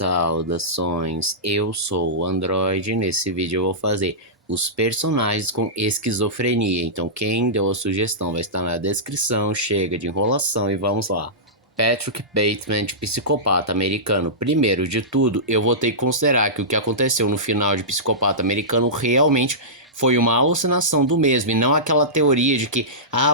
Saudações, eu sou o Android e nesse vídeo eu vou fazer os personagens com esquizofrenia, então quem deu a sugestão vai estar na descrição, chega de enrolação e vamos lá. Patrick Bateman de Psicopata Americano. Primeiro de tudo, eu vou ter que considerar que o que aconteceu no final de Psicopata Americano realmente foi uma alucinação do mesmo, e não aquela teoria de que,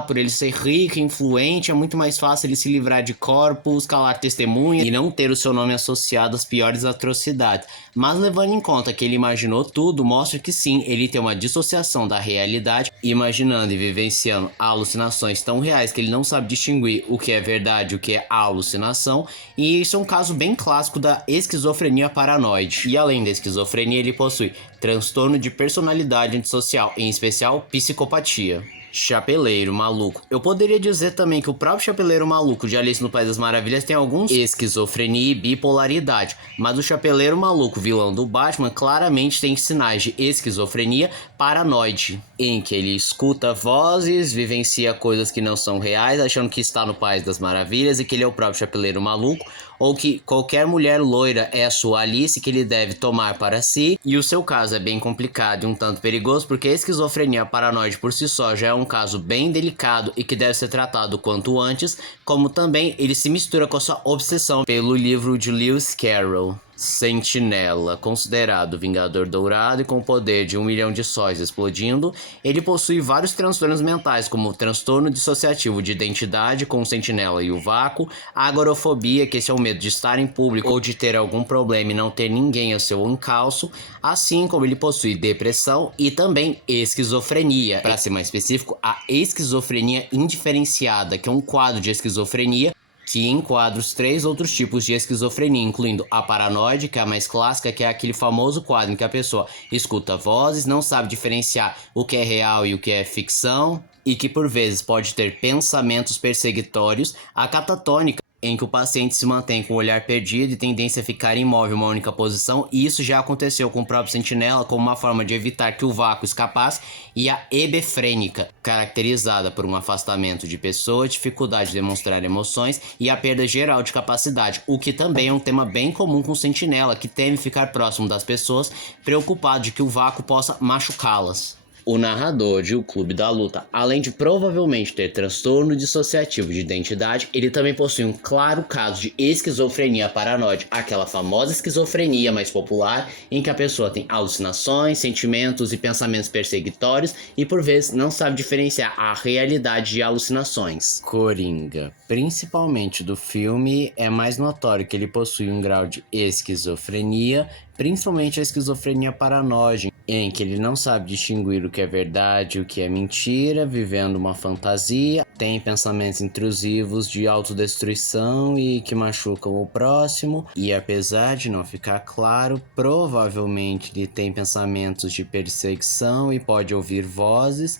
por ele ser rico e influente, é muito mais fácil ele se livrar de corpos, calar testemunhas e não ter o seu nome associado às piores atrocidades. Mas levando em conta que ele imaginou tudo, mostra que sim, ele tem uma dissociação da realidade, imaginando e vivenciando alucinações tão reais que ele não sabe distinguir o que é verdade e o que é alucinação, e isso é um caso bem clássico da esquizofrenia paranoide. E além da esquizofrenia, ele possui transtorno de personalidade antissocial, em especial psicopatia. Chapeleiro maluco. Eu poderia dizer também que o próprio Chapeleiro maluco de Alice no País das Maravilhas tem alguns esquizofrenia e bipolaridade, mas o Chapeleiro maluco, vilão do Batman, claramente tem sinais de esquizofrenia paranoide, em que ele escuta vozes, vivencia coisas que não são reais, achando que está no País das Maravilhas e que ele é o próprio Chapeleiro maluco, ou que qualquer mulher loira é a sua Alice que ele deve tomar para si. E o seu caso é bem complicado e um tanto perigoso, porque a esquizofrenia paranoide por si só já é um caso bem delicado e que deve ser tratado quanto antes, como também ele se mistura com a sua obsessão pelo livro de Lewis Carroll. Sentinela, considerado Vingador Dourado e com o poder de 1 milhão de sóis explodindo, ele possui vários transtornos mentais, como o transtorno dissociativo de identidade com o Sentinela e o Vácuo, a agorafobia, que esse é o medo de estar em público ou de ter algum problema e não ter ninguém a seu encalço, assim como ele possui depressão e também esquizofrenia. Para ser mais específico, a esquizofrenia indiferenciada, que é um quadro de esquizofrenia que enquadra os 3 outros tipos de esquizofrenia, incluindo a paranoide, que é a mais clássica, que é aquele famoso quadro em que a pessoa escuta vozes, não sabe diferenciar o que é real e o que é ficção, e que por vezes pode ter pensamentos perseguitórios. A catatônica, em que o paciente se mantém com o olhar perdido e tendência a ficar imóvel em uma única posição, e isso já aconteceu com o próprio Sentinela como uma forma de evitar que o vácuo escapasse, e a hebefrênica, caracterizada por um afastamento de pessoa, dificuldade de demonstrar emoções e a perda geral de capacidade, o que também é um tema bem comum com o Sentinela, que teme ficar próximo das pessoas, preocupado de que o vácuo possa machucá-las. O narrador de O Clube da Luta, além de provavelmente ter transtorno dissociativo de identidade, ele também possui um claro caso de esquizofrenia paranoide, aquela famosa esquizofrenia mais popular, em que a pessoa tem alucinações, sentimentos e pensamentos perseguitórios e por vezes não sabe diferenciar a realidade de alucinações. Coringa, principalmente do filme, é mais notório que ele possui um grau de esquizofrenia, principalmente a esquizofrenia paranoide, em que ele não sabe distinguir o que é verdade e o que é mentira, vivendo uma fantasia, tem pensamentos intrusivos de autodestruição e que machucam o próximo, e apesar de não ficar claro, provavelmente ele tem pensamentos de perseguição e pode ouvir vozes.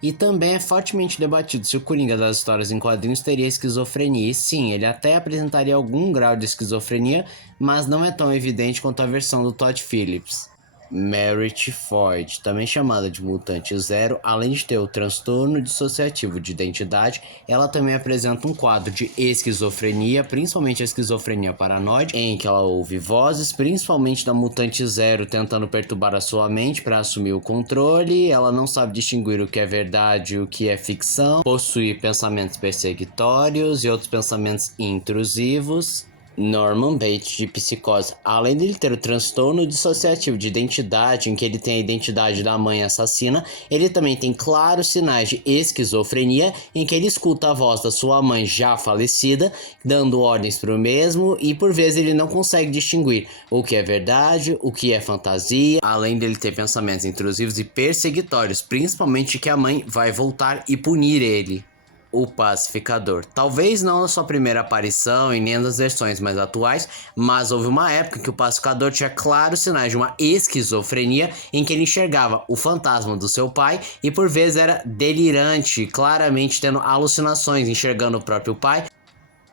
E também é fortemente debatido se o Coringa das histórias em quadrinhos teria esquizofrenia. E sim, ele até apresentaria algum grau de esquizofrenia, mas não é tão evidente quanto a versão do Todd Phillips. Merit Floyd, também chamada de Mutante Zero, além de ter o transtorno dissociativo de identidade, ela também apresenta um quadro de esquizofrenia, principalmente a esquizofrenia paranoide, em que ela ouve vozes, principalmente da Mutante Zero, tentando perturbar a sua mente para assumir o controle. Ela não sabe distinguir o que é verdade e o que é ficção, possui pensamentos perseguitórios e outros pensamentos intrusivos. Norman Bates de Psicose, além de ele ter o transtorno dissociativo de identidade, em que ele tem a identidade da mãe assassina, ele também tem claros sinais de esquizofrenia, em que ele escuta a voz da sua mãe já falecida, dando ordens para o mesmo, e por vezes ele não consegue distinguir o que é verdade, o que é fantasia, além dele ter pensamentos intrusivos e perseguitórios, principalmente de que a mãe vai voltar e punir ele. O Pacificador. Talvez não na sua primeira aparição e nem nas versões mais atuais, mas houve uma época que o Pacificador tinha claros sinais de uma esquizofrenia, em que ele enxergava o fantasma do seu pai e por vezes era delirante, claramente tendo alucinações, enxergando o próprio pai.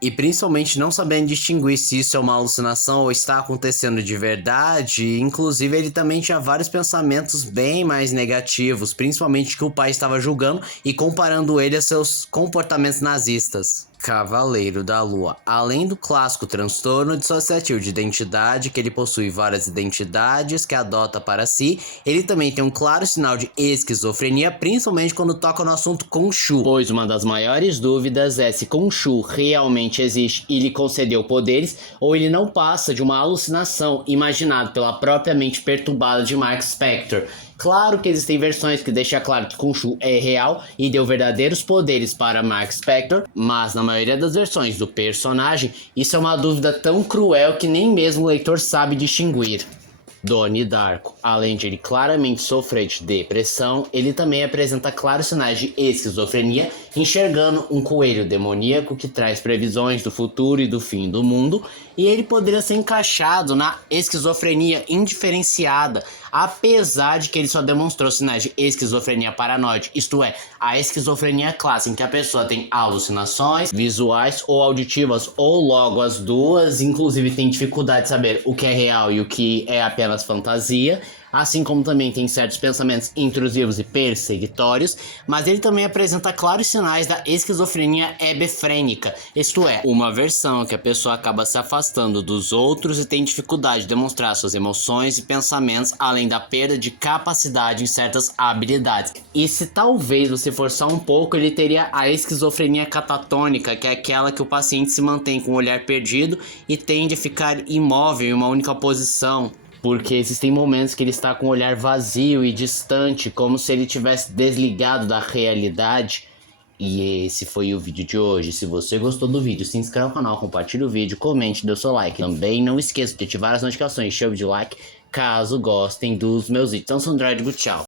E principalmente não sabendo distinguir se isso é uma alucinação ou está acontecendo de verdade. Inclusive ele também tinha vários pensamentos bem mais negativos, principalmente que o pai estava julgando e comparando ele a seus comportamentos nazistas. Cavaleiro da Lua. Além do clássico transtorno dissociativo de identidade, que ele possui várias identidades que adota para si, ele também tem um claro sinal de esquizofrenia, principalmente quando toca no assunto Khonshu, pois uma das maiores dúvidas é se Khonshu realmente existe e lhe concedeu poderes, ou ele não passa de uma alucinação imaginada pela própria mente perturbada de Mark Spector. Claro que existem versões que deixam claro que Khonshu é real e deu verdadeiros poderes para Mark Spector, mas na maioria das versões do personagem, isso é uma dúvida tão cruel que nem mesmo o leitor sabe distinguir. Donnie Darko, além de ele claramente sofrer de depressão, ele também apresenta claros sinais de esquizofrenia, enxergando um coelho demoníaco que traz previsões do futuro e do fim do mundo, e ele poderia ser encaixado na esquizofrenia indiferenciada, apesar de que ele só demonstrou sinais de esquizofrenia paranoide, isto é, a esquizofrenia clássica em que a pessoa tem alucinações visuais ou auditivas, ou logo as duas, inclusive tem dificuldade de saber o que é real e o que é apenas fantasia, assim como também tem certos pensamentos intrusivos e perseguitórios, mas ele também apresenta claros sinais da esquizofrenia hebefrênica, isto é, uma versão que a pessoa acaba se afastando dos outros e tem dificuldade de demonstrar suas emoções e pensamentos, além da perda de capacidade em certas habilidades. E se talvez você forçar um pouco, ele teria a esquizofrenia catatônica, que é aquela que o paciente se mantém com o olhar perdido e tende a ficar imóvel em uma única posição, porque existem momentos que ele está com o olhar vazio e distante, como se ele tivesse desligado da realidade. E esse foi o vídeo de hoje. Se você gostou do vídeo, se inscreva no canal, compartilhe o vídeo, comente, dê o seu like. Também não esqueça de ativar as notificações, chave de like, caso gostem dos meus vídeos. Então, Android, tchau.